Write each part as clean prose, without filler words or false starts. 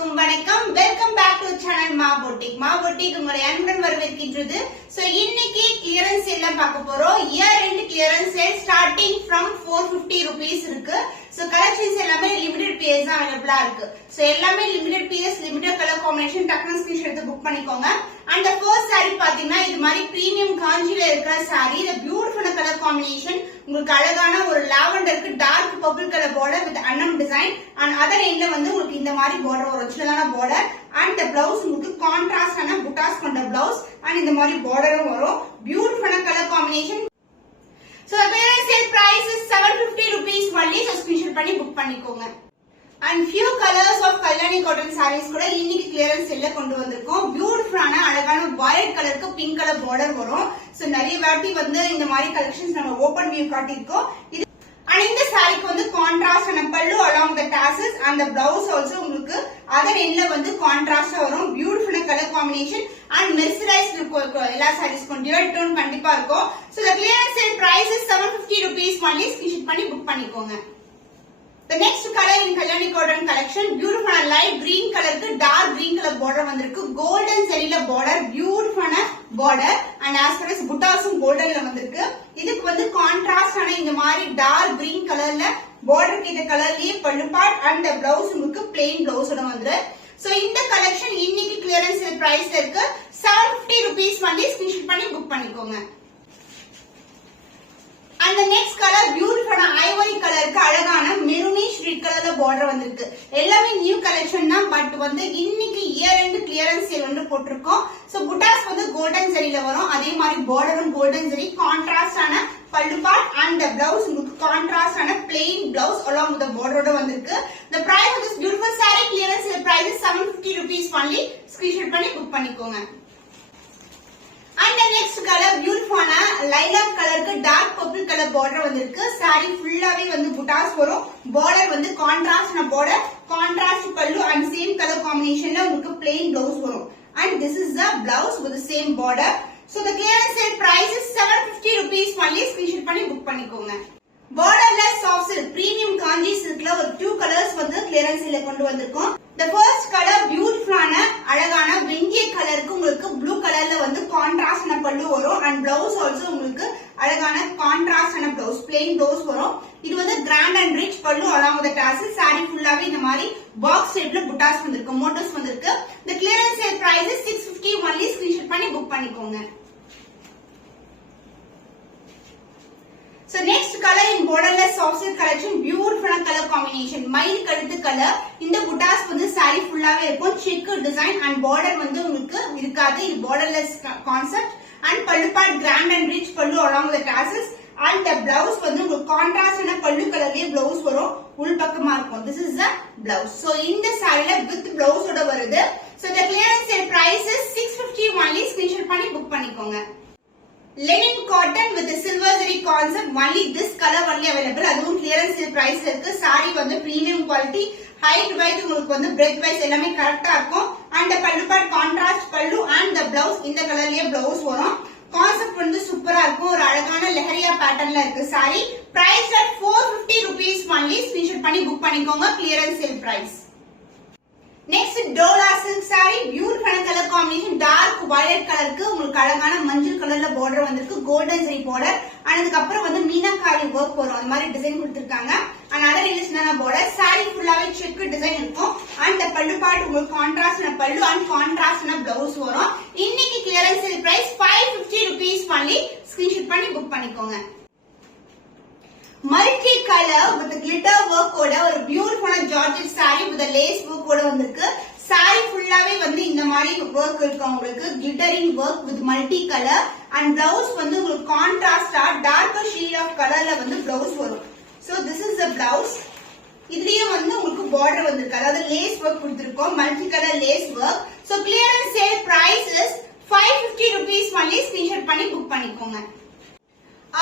அனைவருக்கும் வணக்கம். Welcome back to channel மா பொட்டிக் உங்களை அன்புடன் வரவேற்கின்றது. சோ இன்னைக்கு கிளியரன்ஸ் சேல் பார்க்க போறோம். Year end clearance sale starting from 450 rupees இருக்கு. சோ கலெக்ஷன்ஸ் எல்லாமே லிமிடெட் பீரியஸ் தான் அவைலபிளா இருக்கு. சோ எல்லாமே limited Peiris, limited colour combination. டக்குனு ஸ்கிரீன்ஷாட் எடுத்து புக் பண்ணிக்கோங்க. அண்ட் ஃபர்ஸ்ட் saree பாத்தீங்கன்னா இது மாதிரி பிரீமியம் காஞ்சில இருக்கிற saree. இது பியூட்டிஃபுல் கலர் காம்பினேஷன். உங்களுக்கு அழகான ஒரு லாவெண்டருக்கு dark purple colour border with அன்னம் டிசைன். அண்ட் அதர் எண்ட்ல வந்து உங்களுக்கு இந்த மாதிரி border வரும், சின்னதான border. அண்ட் the blouse உங்களுக்கு கான்ட்ராஸ்ட் ஆன புட்டாஸ் கொண்ட blouse அண்ட் இந்த மாதிரி borderம் வரும். Beautiful colour combination. So the clearance sale price is 750 rupees only. So screenshot பண்ணி புக் பண்ணிக்கோங்க. And few colors of Kalyani cotton sarees கூட இன்னைக்கு clearance sale கொண்டு வந்திருக்கோம். பியூட்டிஃபுல்லான அழகான violet கலருக்கு பிங்க் கலர் border வரும். So நிறைய வாட்டி வந்து இந்த மாதிரி கலெக்ஷன்ஸ் நம்ம ஓபன் வியூ காட்டியிருக்கோம். இது and இந்த சாரிக்கு வந்து கான்ட்ராஸ்ட் ஆன பல்லு along the tassels and the blouse also உங்களுக்கு அதர் எண்ட்ல வந்து கான்ட்ராஸ்டா வரும். Beautiful colour combination and mesmerized இருக்கும். எல்லா சாரீஸ்க்கும் டியூல் டோன் கண்டிப்பா இருக்கும். So the clearance sale price is 750 rupees only. Screenshot பண்ணி புக் பண்ணிக்கோங்க. The next color in Kalyani cotton collection, beautiful light green color ku dark green color border vandirukku. Golden zari border, beautiful border and as far as buttasum golden la vandirukku. Idukku vandu contrast ana indha mari dark green color la border kitta color liye pallu part and the blouse உங்களுக்கு plain blouse oda vandru. So இந்த collection இன்னைக்கு clearance sale price la irukku 750 rupees only. screenshot பண்ணி book பண்ணிக்கோங்க. And the next color beautiful ivory color க்கு அழகான maroonish red கலர்ல border வந்திருக்கு. எல்லாமே நியூ கலெக்ஷன் தான், பட் வந்து இன்னைக்கு இயர் எண்ட் கிளியரன்ஸ் சேல் வந்து போட்டுருக்கோம். சோ புட்டாஸ் வந்து கோல்டன் ஜரில வரும். அதே மாதிரி borderம் கோல்டன் ஜரி, கான்ட்ராஸ்ட் ஆன பல்லு பார்ட் and the blouse உங்களுக்கு கான்ட்ராஸ்ட் ஆன plain blouse along with the border ஓட வந்திருக்கு. The price of this beautiful saree clearance sale price is 750 rupees only. screenshot பண்ணி புக் பண்ணிக்கோங்க. And the next color beautiful lilac color க்கு dark purple color border வந்திருக்கு. saree ஃபுல்லாவே வந்து புட்டாஸ் வரும். border வந்து கான்ட்ராஸ்ட் ஆன border, contrast pallu and same color combination ல உங்களுக்கு plain blouse வரும். And this is the blouse with the same border. So the clearance sale price is 750 rupees only. screenshot பண்ணி புக் பண்ணிக்கோங்க. borderless soft silk premium kanji silk ல ஒரு 2 colors வந்து clearance sale கொண்டு வந்திருக்கோம். The first color beautiful அழகான வெங்கிய கலருக்கு உங்களுக்கு ப்ளூ கலர்ல வந்து கான்ட்ராஸ்ட் ஆன பல்லு வரும். and blouse also உங்களுக்கு அழகான கான்ட்ராஸ்ட் ஆன blouse, plain blouse வரும். இது வந்து grand and rich பல்லு along with the tassels. saree ஃபுல்லாவே இந்த மாதிரி பாக்ஸ் ஷேப்ல புட்டாஸ் வந்திருக்கு, மோட்டிவ்ஸ் வந்திருக்கு. The clearance sale price is 650 only. screenshot பண்ணி புக் பண்ணிக்கோங்க. So next color in borderless soft silk collection, beautiful color combination, மயில் கழுத்து கலர். இந்த புட்டாஸ் வந்து saree ஃபுல்லாவே இருக்கும். செக் டிசைன் and border வந்து உங்களுக்கு இருக்காது. இது borderless concept and பல்லு part grand and rich பல்லு along with the tassels and the blouse வந்து உங்களுக்கு கான்ட்ராஸ்ட் ஆன பல்லு கலர்லயே blouse வரும். உள் பக்கமா இருக்கும். This is the blouse. So இந்த சாரில with blouse ஓட வருது. So the clearance sale price is 650 only. screenshot பண்ணி புக் பண்ணிக்கோங்க. Linen cotton with the silver zari concept, only this color only available. அதுவும் clearance sale price இருக்கு. saree வந்து premium quality, height wise உங்களுக்கு வந்து breadth wise எல்லாமே கரெக்ட்டா இருக்கும். and the pallu part contrast pallu and the blouse இந்த கலர்லயே blouse வரும். கான்செப்ட் வந்து சூப்பரா இருக்கும். ஒரு அழகான லெஹரியா பேட்டர்ன்ல இருக்கு saree. price at 450 rupees only. screenshot பண்ணி புக் பண்ணிக்கோங்க. clearance sale price. Next Dola silk saree, beautiful color combination, dark violet கலருக்கு உங்களுக்கு அழகான மஞ்சள் கலர்ல border வந்திருக்கு. golden zari border and அதுக்கு அப்புறம் வந்து மீனாகாரி work வரும். அந்த மாதிரி டிசைன் கொடுத்திருக்காங்க. and other illustrated border. saree ஃபுல்லாவே செக் டிசைன் இருக்கும். and the pallu part உங்களுக்கு கான்ட்ராஸ்ட் ஆன பல்லு and கான்ட்ராஸ்ட் ஆன blouse வரும். இன்னைக்கு clearance sale price 550 rupees only. screenshot பண்ணி புக் பண்ணிக்கோங்க. multi color with glitter work ஓட ஒரு beautiful georgette saree with lace work ஓட வந்திருக்கு. saree ஃபுல்லாவே வந்து இந்த மாதிரி work இருக்கு. உங்களுக்கு glittering work with multi color and blouse வந்து உங்களுக்கு கான்ட்ராஸ்டா darker shade of colorல வந்து blouse வரும். So this is the blouse. இதுலயே வந்து உங்களுக்கு border வந்திருக்கு. அதாவது lace work கொடுத்திருக்கோம், multi color lace work. So clearance sale price is 550 rupees only. screenshot பண்ணி புக் பண்ணிக்கோங்க.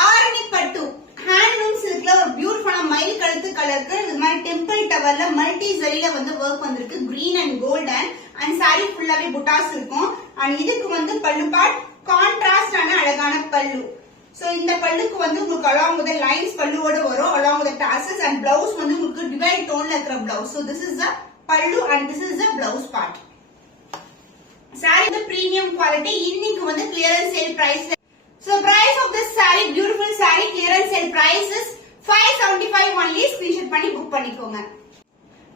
ஆரணி பட்டு handloom silkல ஒரு பியூட்டிஃபுல்லான மயில் கழுத்து கலருக்கு இது மாதிரி டெம்பிள் டவர்ல மல்டி ஜரில வந்து வர்க் வந்திருக்கு. green and golden and saree ஃபுல்லாவே புட்டாஸ் இருக்கும். and இதுக்கு வந்து பல்லு பார்ட் கான்ட்ராஸ்ட் ஆன அழகான பல்லு. சோ இந்த பல்லுக்கு வந்து உங்களுக்கு along with the lines பல்லுவோட வரும் along with the tassels and blouse வந்து உங்களுக்கு டிவைட் டோன்ல இருக்கிற blouse. So this is the pallu and this is the blouse part. Saree the premium quality. இன்னைக்கு வந்து clearance sale price. So price of this saree, beautiful saree, clearance sale price is 575 only. Screenshot பண்ணி book பண்ணிக்கோங்க.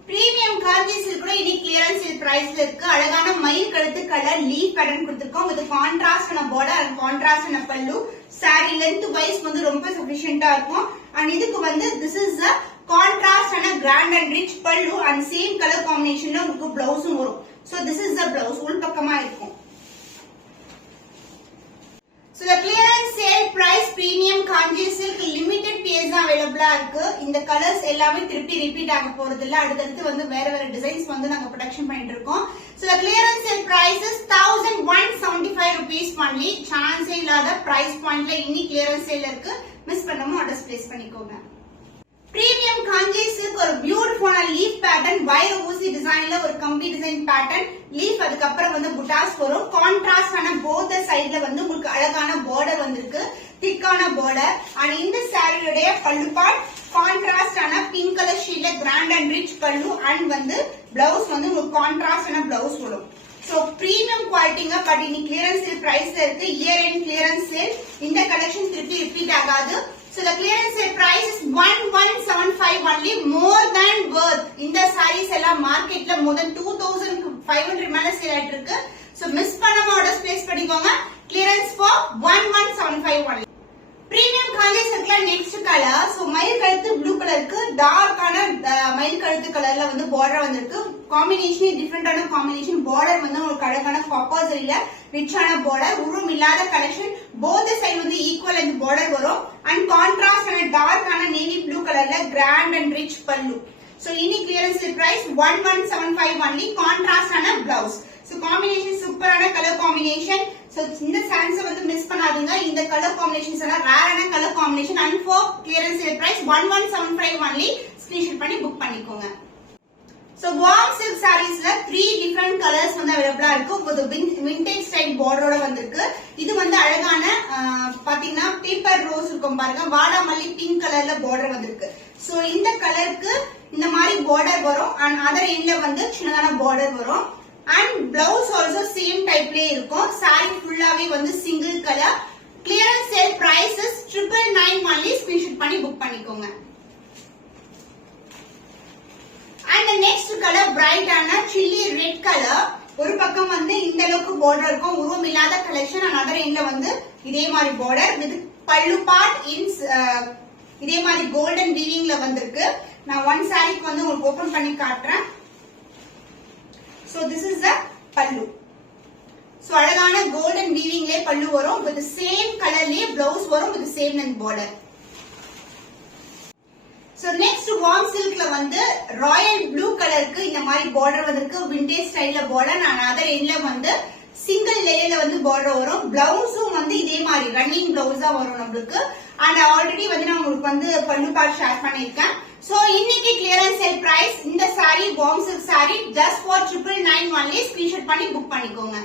Premium காஞ்சி silk கூட இன்னைக்கு clearance sale priceல இருக்கு. அழகான மயில் கழுத்து கலர் லீஃப் பேட்டர்ன் கொடுத்திருக்கோம். with contrast and border and contrast and pallu. Saree length wise வந்து ரொம்ப sufficient இருக்கும். and இதுக்கு வந்து this is a contrast and a grand and rich pallu and same color combination ல உங்களுக்கு blouse வரும். so this is the blouse உள் பக்கமா இருக்கும். So the clearance sale price premium kanji silk limited piece தான் available இருக்கு. இந்த colours எல்லாமே திருப்பி ரிப்பீட் ஆக போறது இல்ல. அடுத்து வந்து வேற டிசைன்ஸ் வந்து நாங்க ப்ரொடக்ஷன் பண்ணிட்டு இருக்கோம். So the clearance sale price is 1175 rupees only. Chance இல்லாத பிரைஸ் பாயிண்ட்ல இன்னி clearance sale இருக்கு. மிஸ் பண்ணாம ஆர்டர்ஸ் பிளேஸ் பண்ணிக்கோங்க. Premium kanji silk ஒரு பியூட்டிஃபுல் லீஃப் பேட்டர்ன் வைர ஊசி டிசைன்ல ஒரு கம்பி டிசைன் பேட்டர்ன் லீஃப் அதுக்கு அப்புறம் வந்து புட்டாஸ் வரும். கான்ட்ராஸ்ட் ஆன போத் சைடுல வந்து உங்களுக்கு அழகான border வந்திருக்கு. திக்கான border and இந்த சாரியோட பல்லு பார்ட் கான்ட்ராஸ்ட் ஆன பிங்க் கலர் ஷேட்ல grand and rich pallu and வந்து பிளவுஸ் வந்து உங்களுக்கு கான்ட்ராஸ்ட் ஆன பிளவுஸ் வரும். So premium குவாலிட்டிங்க பட் இன்னைக்கு clearance sale priceல இருக்கு. year end clearance sale. இந்த கலெக்ஷன் திருப்பி ரிப்பீட் ஆகாது. So the clearance sale price is 1175 only, more than worth. இந்த sarees எல்லாம் மார்க்கெட்ல more than 2500 மேல சேல் ஆயிட்டு இருக்கு. So மிஸ் பண்ணாம ஆர்டர்ஸ் பிளேஸ் பண்ணிக்கோங்க. clearance for 1175 only. Premium kanji silkல next color. So மயில் கழுத்து ப்ளூ கலருக்கு டார்க்கான மயில் கழுத்து கலர்ல வந்து பார்டர் வந்திருக்கு. Combination டிஃபரெண்டான combination. பார்டர் வந்து உங்களுக்கு அழகான காப்பர் சரியில ரிச்சான பார்டர். உருவம் இல்லாத கலெக்ஷன். போத் சைடு வந்து ஈக்குவல் அந்த பார்டர் வரும். அண்ட் கான்ட்ராஸ்ட் ஆன டார்க்கான நேவி ப்ளூ கலர்ல கிராண்ட் அண்ட் ரிச் பல்லு. So ini clearance price 1175 only. Contrast ஆன blouse. So combination சூப்பரான கலர் காம்பினேஷன். So இந்த சாரீஸ் வந்து மிஸ் பண்ணாதீங்க. இந்த கலர் காம்பினேஷன்ஸ் எல்லாம் ரேரான colour combination. and for clearance sale price 1175 only. Screenshot பண்ணி புக் பண்ணிக்கோங்க. So warm silk sareesல 3 different colors வந்து அவைலபிளா இருக்கு. ஒரு vintage style border வந்திருக்கு. இது வந்து அழகான பாத்தீங்கன்னா பேப்பர் ரோஸ் இருக்கும் பாருங்க. வாடாமல்லி பிங்க் கலர்ல border வந்திருக்கு. So இந்த கலருக்கு இந்த மாதிரி border வரும் and other endல வந்து சின்னதான border வரும். and blouse also same typeலயே இருக்கும். saree ஃபுல்லாவே வந்து single color. clearance sale price is 999 only. screenshot பண்ணி புக் பண்ணிக்கோங்க. and the next color bright ஆன chilli red color. ஒரு பக்கம் வந்து இந்த அளவுக்கு border இருக்கும். உருவம் இல்லாத கலெக்ஷன். and other endல வந்து இதே மாதிரி border with pallu part in இதே மாதிரி golden weavingல வந்திருக்கு. நான் one saree வந்து உங்களுக்கு ஓபன் பண்ணி காட்டுறேன். So this is the pallu. So அழகான golden weavingலே pallu வரும். with the same colorலயே blouse வரும் with the same length border. So next warm silkல வந்து royal blue கலருக்கு இந்த மாதிரி border வந்திருக்கு. vintage ஸ்டைல்ல border and other endல வந்து single layerல வந்து border வரும். blouseம் வந்து இதே மாதிரி running blouse வரும் நமக்கு. and already வந்து நான் உங்களுக்கு வந்து pallu part share பண்ணிருக்கேன். So இன்னைக்கு clearance sale price இந்த saree warm silk saree just for 999 only. screenshot பண்ணி புக் பண்ணிக்கோங்க.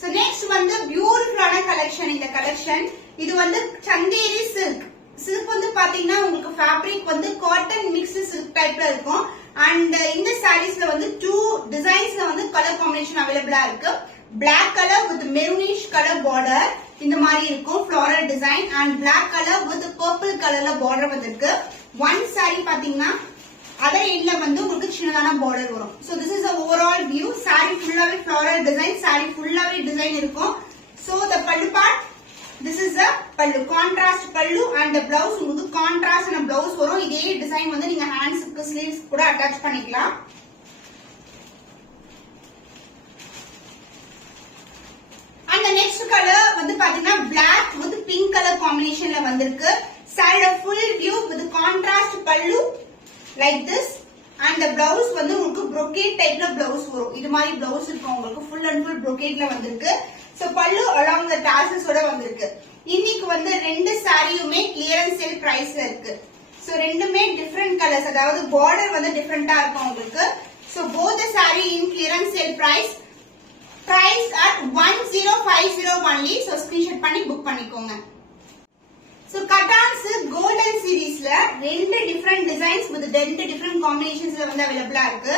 So next வந்து பியூட்டிஃபுல்லான கலெக்ஷன். இந்த கலெக்ஷன் இது வந்து சந்தேரி silk. silk வந்து பாத்தீங்கன்னா உங்களுக்கு fabric வந்து cotton mixed silk டைப்ல இருக்கும். and இந்த sareesல வந்து 2 designsல வந்து கலர் காம்பினேஷன் அவைலபிளா இருக்கு. black color with maroonish color border இந்த மாதிரி இருக்கும் floral design and black color with purple colorல border வந்திருக்கு. one saree பாத்தீங்கன்னா other endல வந்து உங்களுக்கு சின்னதான border வரும். so this is the overall view. saree ஃபுல்லாவே floral design. saree ஃபுல்லாவே டிசைன் இருக்கும். so the pallu part, this is the pallu, contrast pallu and the blouse உங்களுக்கு contrast and blouse வரும். இதே டிசைன் வந்து நீங்க ஹேண்ட்ஸ்க்கு ஸ்லீவ்ஸ் கூட அட்டாச் பண்ணிக்கலாம். and the next color வந்து பாத்தீங்கன்னா black with pink color combinationல வந்திருக்கு. saree full view with contrast pallu like this and the blouse வந்து உங்களுக்கு brocade typeல blouse வரும். இது மாதிரி blouse இருக்கும் உங்களுக்கு full and full brocadeல வந்திருக்கு. so pallu along the tassels ஓட வந்திருக்கு. இன்னைக்கு வந்து ரெண்டு சாரியுமே clearance sale priceல இருக்கு. so ரெண்டுமே different colors, அதாவது border வந்து differentா இருக்கும் உங்களுக்கு. so both the saree in clearance sale price at 1050 only. so screenshot பண்ணி book பண்ணிக்கோங்க. So Katan's golden seriesல ரெண்டு different designs with ரெண்டு different combinationsல வந்து available இருக்கு.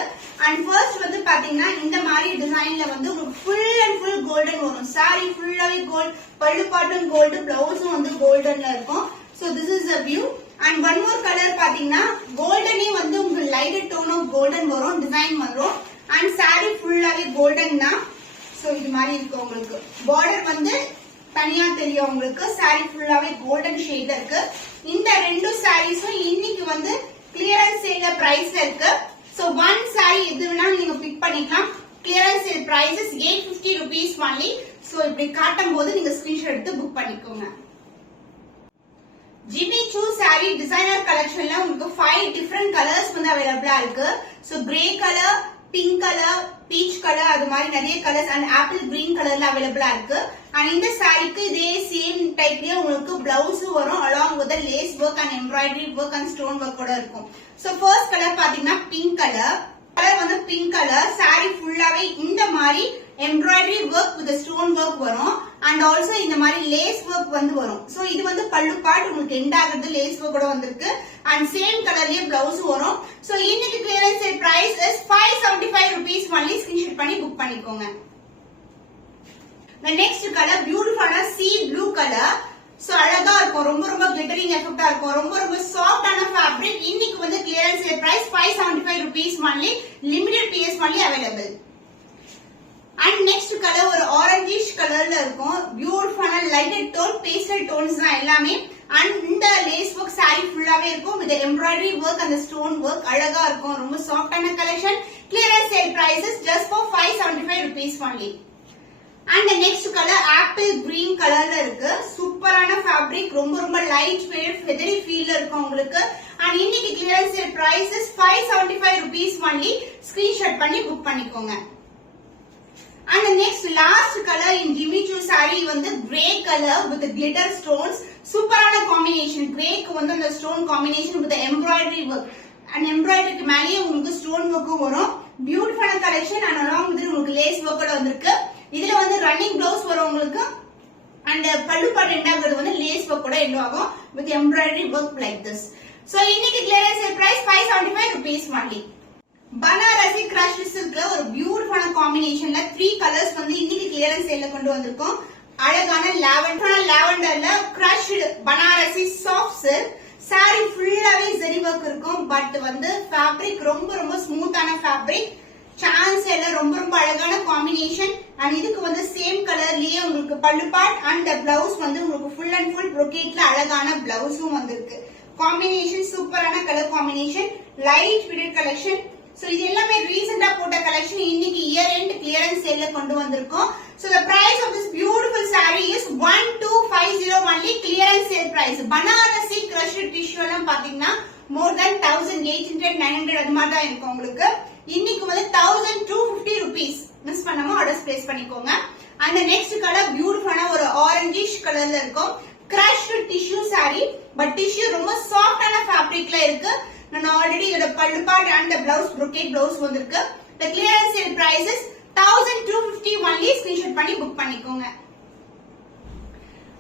And first வந்து பாத்தீங்கன்னா இந்த மாதிரி டிசைன்ல வந்து உங்களுக்கு full and full golden வரும். saree full-ஆவே gold, பல்லு பாட்டும் gold, blouse-உம் வந்து goldenல இருக்கும். So this is a view. And one more color பாத்தீங்கன்னா golden-ஏ வந்து உங்களுக்கு lighter tone of golden வரும், design வரும். And saree full-ஆவே golden தான். So இது மாதிரி இருக்கு உங்களுக்கு. border வந்து தனியா தெரியும் உங்களுக்கு. saree ஃபுல்லாவே கோல்டன் ஷேட்ல இருக்கு. இந்த ரெண்டு சாரீஸும் இன்னைக்கு வந்து கிளியரன்ஸ் சேல்ல பிரைஸ்ல இருக்கு. சோ one saree எது வேணாலும் நீங்க பிக் பண்ணிக்கலாம். Clearance sale price is 850 rupees only. So இப்படி காட்டும்போது நீங்க ஸ்கிரீன்ஷாட் எடுத்து புக் பண்ணிக்கோங்க. Jimmy Choo saree designer collectionல உங்களுக்கு 5 different colors வந்து அவைலபிளா இருக்கு. So grey color, pink color, peach color அது மாதிரி நிறைய கலர்ஸ் and apple green கலர்ல அவைலபிளா இருக்கு. and இந்த சாரிக்கு இதே சேம் டைப்லயே உங்களுக்கு பிளவுஸ் வரும் along with the lace work and embroidery work and stone work கூட இருக்கும். so first color பாத்தீங்கன்னா pink color வந்து pink color saree ஃபுல்லாவே இந்த மாதிரி embroidery work with the stone work வரும் and also இந்த மாதிரி lace work வந்து வரும். so இது வந்து பல்லு பார்ட் உங்களுக்கு எண்ட் ஆகுறது lace work கூட வந்திருக்கு and same கலர்லயே blouse வரும். so இன்னைக்கு clearance sale price is 575 rupees only. screenshot பண்ணி புக் பண்ணிக்கோங்க. the next color beautiful sea blue color. so அழகா இருக்கும், ரொம்ப ரொம்ப glittering effect இருக்கும், ரொம்ப ரொம்ப soft ஆன fabric. இன்னைக்கு வந்து clearance sale price 575 rupees only. limited piece only available. and next color ஒரு orangish colorல இருக்கும், beautiful lighted tone pastel tones தான் எல்லாமே. and இந்த lace work saree ஃபுல்லாவே இருக்கும் with the embroidery work and the stone work. அழகா இருக்கும், ரொம்ப soft ஆன collection. clearance sale prices just for 575 rupees only. and the next color apple green colorல இருக்கு, சூப்பரான fabric, ரொம்ப ரொம்ப light weight feathery feel இருக்கும் உங்களுக்கு. and இன்னைக்கு clearance sale price is 575 rupees only. screenshot பண்ணி புக் பண்ணிக்கோங்க. and the next last color in Jimmy Choo saree வந்து grey color with the glitter stones. சூப்பரான combination. grey க்கு வந்து அந்த stone combination with the embroidery work and embroidery க்கு மேலயே உங்களுக்கு stone work வரும். beautiful collection and along with உங்களுக்கு lace work கூட வந்திருக்கு. இதுல வந்து running blouse வரும் உங்களுக்கு and பல்லு பாட் எண்டாகிறது வந்து lace work கூட எண்ட் ஆகும் with embroidery work like this. so இன்னைக்கு clearance sale price 575 rupees only. Banarasi crushed silkல ஒரு பியூட்டிஃபுல்லான காம்பினேஷன்ல 3 கலர்ஸ் வந்து இன்னைக்கு கிளியரன்ஸ் சேல்ல கொண்டு வந்திருக்கோம். அழகான லாவெண்டர்ல crushed Banarasi soft silk saree ஃபுல்லாவே ஜரி வர்க் இருக்கும். பட் வந்து ஃபேப்ரிக் ரொம்ப ரொம்ப ஸ்மூத்தான ஃபேப்ரிக், சான்ஸ் இல்ல, ரொம்ப ரொம்ப அழகான காம்பினேஷன். and இதுக்கு வந்து சேம் கலர்லயே உங்களுக்கு பல்லு பார்ட் and பிளவுஸ் வந்து உங்களுக்கு ஃபுல் அண்ட் ஃபுல் brocade அழகான பிளவுஸும் வந்திருக்கு. காம்பினேஷன் சூப்பரான colour combination, light fitted collection. so இது எல்லாமே ரீசெண்டா போட்ட கலெக்ஷன் இன்னைக்கு இயர் எண்ட் கிளியரன்ஸ் சேல்ல கொண்டு வந்திருக்கோம். so the price of this beautiful saree is 1250 only. clearance sale price. Banarasi crushed tissue எல்லாம் பாத்தீங்கன்னா more than 1800 900 அது மாதிரி தான் இருக்கும் உங்களுக்கு. இன்னைக்கு வந்து 1250 rupees. மிஸ் பண்ணாம ஆர்டர்ஸ் பிளேஸ் பண்ணிக்கோங்க. and the next color beautiful ஒரு orangish கலர்ல இருக்கும், crushed tissue saree. but tissue ரொம்ப சாஃப்டான ஃபேப்ரிக்ல இருக்கு. நான் ஆல்ரெடி இதோட பல்லு part and the blouse brocade blouse வந்திருக்கு. the clearance sale price is 1250 only. screenshot பண்ணி புக் பண்ணிக்கோங்க.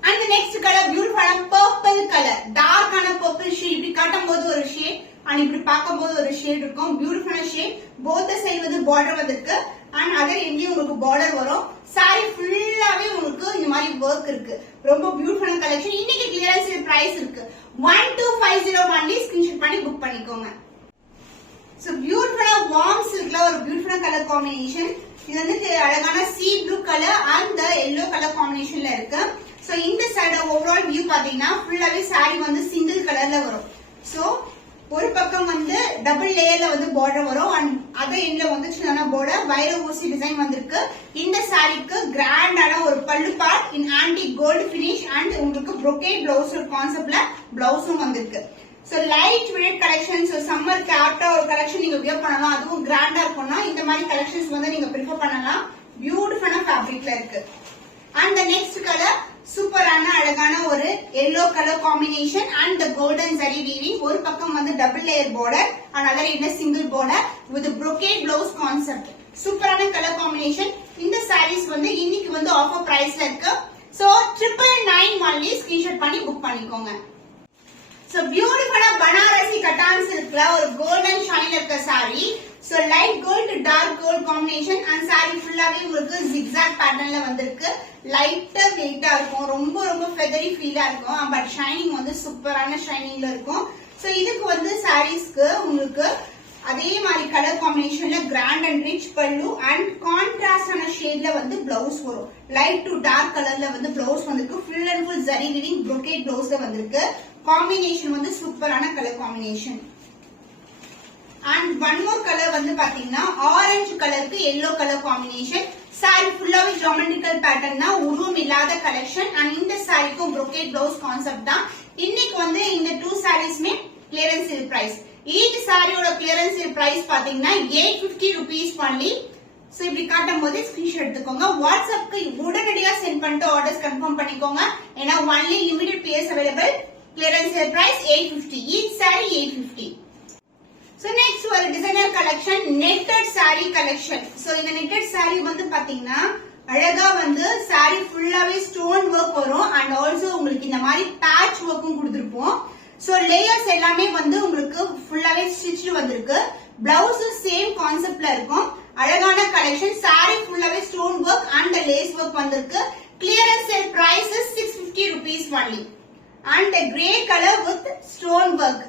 and the next color beautiful purple color, dark ஆன purple shade. இப்படி காட்டும்போது ஒரு ஷேட் and இப்படி பார்க்கும்போது ஒரு ஷேட் இருக்கும், பியூட்டிஃபுல்லான ஷேட். both side வந்து border வந்திருக்கு and அதர் எண்ட்லயும் உங்களுக்கு border வரும். saree ஃபுல்லாவே உங்களுக்கு இந்த மாதிரி work இருக்கு, ரொம்ப பியூட்டிஃபுல்லான கலெக்ஷன். இன்னைக்கு clearance sale price இருக்கு 1250 only. screenshot பண்ணி புக் பண்ணிக்கோங்க. so beautiful warm silkல ஒரு பியூட்டிஃபுல்லான கலர் காம்பினேஷன். இது வந்து அழகான sea blue color and the yellow color combinationல இருக்கு. so இந்த சைடு ஓவரால் வியூ பாத்தீங்கன்னா ஃபுல்லாவே saree வந்து சிங்கிள் கலர்ல வரும். so ஒரு பக்கம் வந்து டபுள் லேயர்ல வந்து border வரும் and அதர் எண்ட்ல வந்து சின்ன border வைர ஊசி டிசைன் வந்திருக்கு. இந்த சாரிக்கு கிராண்டான ஒரு பல்லு part in antique gold finish and உங்களுக்கு brocade blouse ஒரு கான்செப்ட்ல பிளவுஸும் வந்திருக்கு. so light weight collection. so சம்மருக்கு ஆப்டா ஒரு கலெக்ஷன் நீங்க வியர் பண்ணலாம், அதுவும் கிராண்டா இருக்கும்னா இந்த மாதிரி கலெக்ஷன்ஸ் வந்து நீங்க பிரிஃபர் பண்ணலாம். பியூட்டிஃபுல்லான ஃபேப்ரிக்ல இருக்கு. and the next color சூப்பரான அழகான ஒரு yellow color combination and the golden zari weaving. ஒரு பக்கம் வந்து double layer border and other in a single border with the brocade blouse concept. சூப்பரான color combination. இந்த sarees வந்து இன்னைக்கு வந்து ஆஃபர் பிரைஸ்ல இருக்கு. சோ 999 only ஸ்கிரீன்ஷாட் பண்ணி புக் பண்ணிக்கோங்க. சோ பியூட்டிஃபுல்லா பனாரசி கட்டான் சில்க்ல ஒரு கோல்டன் ஷைன் இருக்க saree. So light gold to dark gold combination and saree ஃபுல்லாவே உங்களுக்கு zigzag பேட்டர்ன்ல வந்திருக்கு. லைட்டா வெயிட்டா இருக்கும், ரொம்ப ரொம்ப ஃபெதரி ஃபீலா இருக்கும், பட் ஷைனிங் வந்து சூப்பரான ஷைனிங்ல இருக்கும். சோ இதுக்கு வந்து சாரீஸ்க்கு உங்களுக்கு அதே மாதிரி கலர் காம்பினேஷன்ல கிராண்ட் அண்ட் ரிச் பல்லு அண்ட் கான்ட்ராஸ்டான ஷேட்ல வந்து பிளவுஸ் வரும். லைட் டு டார்க் கலர்ல வந்து பிளவுஸ் வந்திருக்கு. Full and full zari weaving brocade பிளவுஸ்ல வந்திருக்கு. காம்பினேஷன் வந்து சூப்பரான colour combination. And one more colour வந்து பாத்தீங்கன்னா ஆரஞ்சு கலருக்கு எல்லோ கலர் காம்பினேஷன். சாரி ஃபுல்லாவே ஜியோமெட்ரிக்கல் பேட்டர்ன் தான், உருவம் இல்லாத கலெக்ஷன். அண்ட் இந்த சாரிக்கும் brocade பிளவுஸ் கான்செப்ட் தான். இன்னைக்கு வந்து இந்த 2 சாரீஸ்மே கிளியரன்ஸ் சேல் பிரைஸ். ஈச் சாரியோட கிளியரன்ஸ் சேல் பிரைஸ் பாத்தீங்கன்னா 850 rupees only. சோ இப்படி காட்டும் போது ஸ்கிரீன்ஷாட் எடுத்துக்கோங்க. வாட்ஸ்அப்க்கு உடனடியா சென்ட் பண்ணிட்டு ஆர்டர்ஸ் கன்ஃபார்ம் பண்ணிக்கோங்க. ஏன்னா only limited piece available. Clearance sale price 850. Each saree 850. So next ஒரு designer collection, netted saree collection. So இந்த நெட்டட் சாரி வந்து பாத்தீங்கன்னா அழகா வந்து சாரி ஃபுல்லாவே ஸ்டோன் ஒர்க் வரும் அண்ட் ஆல்சோ உங்களுக்கு இந்த மாதிரி பேட்ச் ஒர்க்கும் கொடுத்திருப்போம். சோ லேயர்ஸ் எல்லாமே வந்து உங்களுக்கு ஃபுல்லாவே ஸ்டிச் வந்திருக்கு. பிளவுஸ் சேம் கான்செப்ட்ல இருக்கும். அழகான கலெக்ஷன். சாரி ஃபுல்லாவே stone work and lace work வந்திருக்கு. Clearance sale price 650 rupees only. And grey colour with stone work,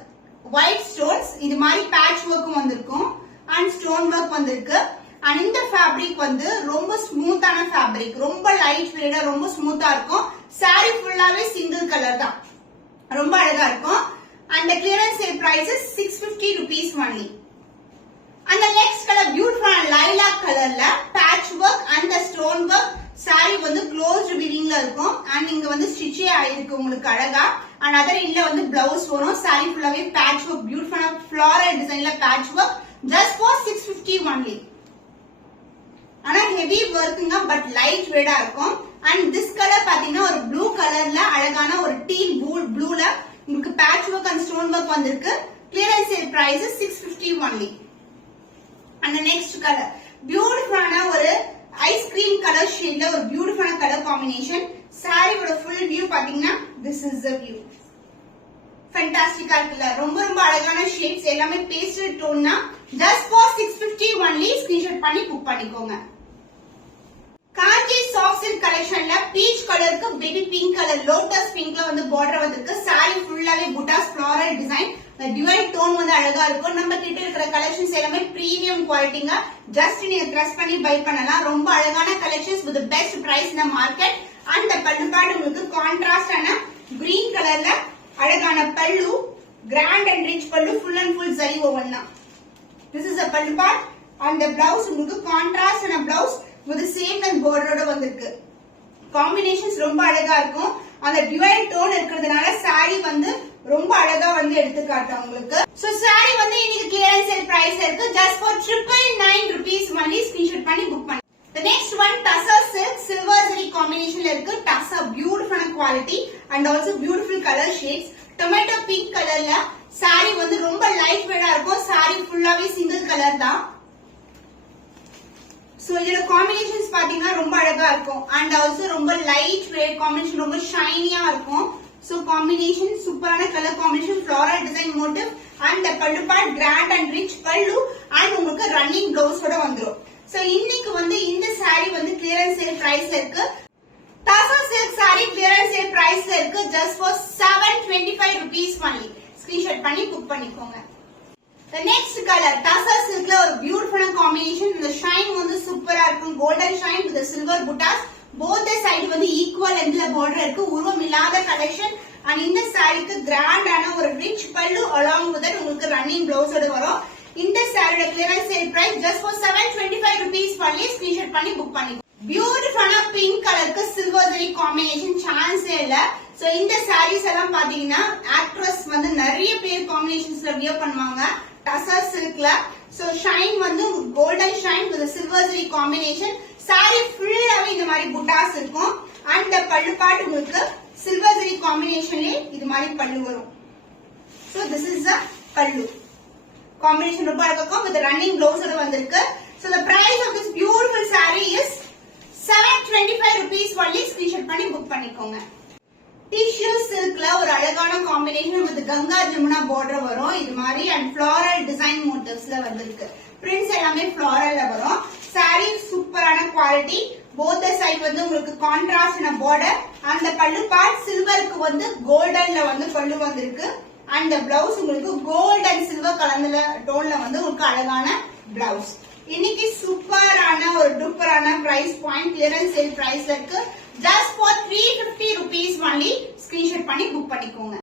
white stones, இது மாதிரி பேட்ச் ஒர்க்கும் வந்திருக்கும் அண்ட் ஸ்டோன் ஒர்க் வந்திருக்கு. அண்ட் இந்த ஃபேப்ரிக் வந்து ரொம்ப ஸ்மூத்தான ஃபேப்ரிக், ரொம்ப லைட் வெயிட்டா ரொம்ப ஸ்மூத்தா இருக்கும். சாரி ஃபுல்லாவே சிங்கிள் கலர் தான், ரொம்ப அழகா இருக்கும். And clearance sale price 650 rupees only. அந்த நெக்ஸ்ட் கலர் பியூட்டிஃபுல் லைலாக் கலர்ல patch work and stone work. Saree வந்து க்ளோஸ்ட் வீவிங்ல இருக்கும் அண்ட் இங்க வந்து ஸ்டிச்சே ஆயிருக்கு உங்களுக்கு அழகா. அண்ட் அதர் இல்ல வந்து பிளவுஸ் வரும். சாரி ஃபுல்லாவே பேட்ச் ஒர்க், பியூட்டிஃபுல் ஃப்ளாரல் டிசைன்ல patch work. Just for 650 only. ஆனா ஹெவி ஒர்க்குங்க, பட் லைட் வெயிட்டா இருக்கும். அண்ட் திஸ் கலர் பாத்தீங்கன்னா ஒரு ப்ளூ கலர்ல அழகான ஒரு டீல் ப்ளூல உங்களுக்கு patch work and stone work வந்திருக்கு. Clearance sale price 650 only. And next colour பியூட்டிஃபுல்லான ஒரு ஐஸ்கிரீம் கலர் ஷேட்ல ஒரு பியூட்டிஃபுல்லான கலர் காம்பினேஷன். சாரியோட ஃபுல் வியூ பாத்தீங்கன்னா திஸ் இஸ் தி வியூ. ஃபேண்டாஸ்டிக்கா இருக்குல்ல, ரொம்ப ரொம்ப அழகான ஷேட்ஸ், எல்லாமே பேஸ்டல் டோன் தான். Just for 650 only. ஸ்கிரீன்ஷாட் பண்ணி புக் பண்ணிக்கோங்க. காஞ்சி சாஃப்ட் சில்க் கலெக்ஷன்ல பீச் கலருக்கு பேபி பிங்க் கலர் லோட்டஸ் பிங்க்ல வந்து பார்டர் வந்திருக்கு. சாரி ஃபுல்லாவே புட்டாஸ் ஃப்ளாரல் டிசைன், டிவைட் டோன் வந்து அழகா இருக்கும். நம்ம கிட்ட இருக்கிற கலெக்ஷன்ஸ் எல்லாமே பிரீமியம் குவாலிட்டிங்க. ஜஸ்ட் நீங்க ட்ரெஸ் பண்ணி பை பண்ணலாம். ரொம்ப அழகான collections with best price in the market. And pallu part உங்களுக்கு கான்ட்ராஸ்டான கிரீன் கலர்ல அழகான pallu, grand and rich pallu, full and full zari woven தான். This is a pallu part. And blouse உங்களுக்கு கான்ட்ராஸ்டான பிளவுஸ் வித் சேம் லென்த் பார்டரோட வந்திருக்கு. காம்பினேஷன்ஸ் ரொம்ப அழகா இருக்கும். அந்த டிவைட் டோன் இருக்கிறதுனால சாரி வந்து ரொம்ப அழகா வந்து எடுத்து காட்டும் உங்களுக்கு. சோ சாரி வந்து இன்னைக்கு கிளியரன்ஸ் சேல் பிரைஸ் இருக்கு. Just for 999 rupees only. Screenshot பண்ணி புக் பண்ணி. The next one Tassa silk silver zari combination la irukku. Tassa beautiful quality and also beautiful color shades. Tomato pink color la saree வந்து ரொம்ப light வெயிட்டா இருக்கும். saree ஃபுல்லாவே single colour தான். So இதோட combinations பாத்தீங்கன்னா ரொம்ப அழகா இருக்கும் and also ரொம்ப லைட் வெயிட் காம்பினேஷன், ரொம்ப ஷைனியா இருக்கும். சோ காம்பினேஷன் சூப்பரான colour combination, floral design motif and பல்லு பார்ட் grand and rich பல்லு and உங்களுக்கு ரன்னிங் பிளவுஸ் ஓட வந்துரும். சோ இன்னைக்கு வந்து இந்த saree வந்து clearance sale priceல இருக்கு. Tassa silk saree clearance sale priceல இருக்கு. just for 725 rupees only. screenshot பண்ணி book பண்ணிக்கோங்க. The next color Tassa silkல ஒரு beautiful combination. இந்த shine வந்து சூப்பரா இருக்கும். golden shine with the silver buttas. both the side வந்து equal lengthல border இருக்கு. உருவம் இல்லாத collection and இந்த சாரிக்கு grand ஆன ஒரு rich பல்லு along with that உங்களுக்கு running blouse ஓட வரும். இந்த சாரியோட clearance sale price just for 725 rupees only. screenshot பண்ணி book பண்ணிக்கோங்க. பியூட்டிஃபுல்லான பிங்க் கலருக்கு சில்வர் ஜரி காம்பினேஷன் சான்ஸே இல்ல. சோ இந்த sarees எல்லாம் பாத்தீங்கன்னா ஆக்ட்ரஸ் வந்து நிறைய பேர் காம்பினேஷன்ஸ்ல வியர் பண்ணுவாங்க Tassa silkல. சோ ஷைன் வந்து golden shine with silver zari combination. saree ஃபுல்லாவே இந்த மாதிரி புட்டாஸ் இருக்கும் and பல்லு பார்ட் உங்களுக்கு silver zari combinationலயே இது மாதிரி பல்லு வரும். so this is the பல்லு combination ரொம்ப அழகா இருக்கும் with running blouse ஓட வந்திருக்கு. so the price of this beautiful saree is 725 rupees only. screenshot screenshot பண்ணி புக் பண்ணிக்கோங்க. டிஷ்யூ சில்க்ல ஒரு அழகான combination with Ganga Jamuna border வரும். இது மாதிரி அண்ட் ஃபிளாரல் டிசைன் மோட்டிவ்ஸ்ல வந்திருக்கு. பிரிண்ட்ஸ் எல்லாமே ஃபிளாரல்ல வரும். சாரி சூப்பரான குவாலிட்டி. போத் சைட் வந்து உங்களுக்கு கான்ட்ராஸ்டான பார்டர். அந்த பல்லு பார்ட் சில்வருக்கு வந்து கோல்டன்ல வந்து பல்லு வந்திருக்கு. அண்ட் பிளவுஸ் உங்களுக்கு கோல்ட் அண்ட் சில்வர் கலந்துல டோன்ல வந்து உங்களுக்கு அழகான பிளவுஸ். இன்னைக்கு சூப்பரான ஒரு டூப்பரான பிரைஸ் பாயிண்ட் கிளியரன்ஸ் சேல் பிரைஸ்ல இருக்கு. Just for 350 rupees only. Screenshot பண்ணி புக் பண்ணிக்கோங்க.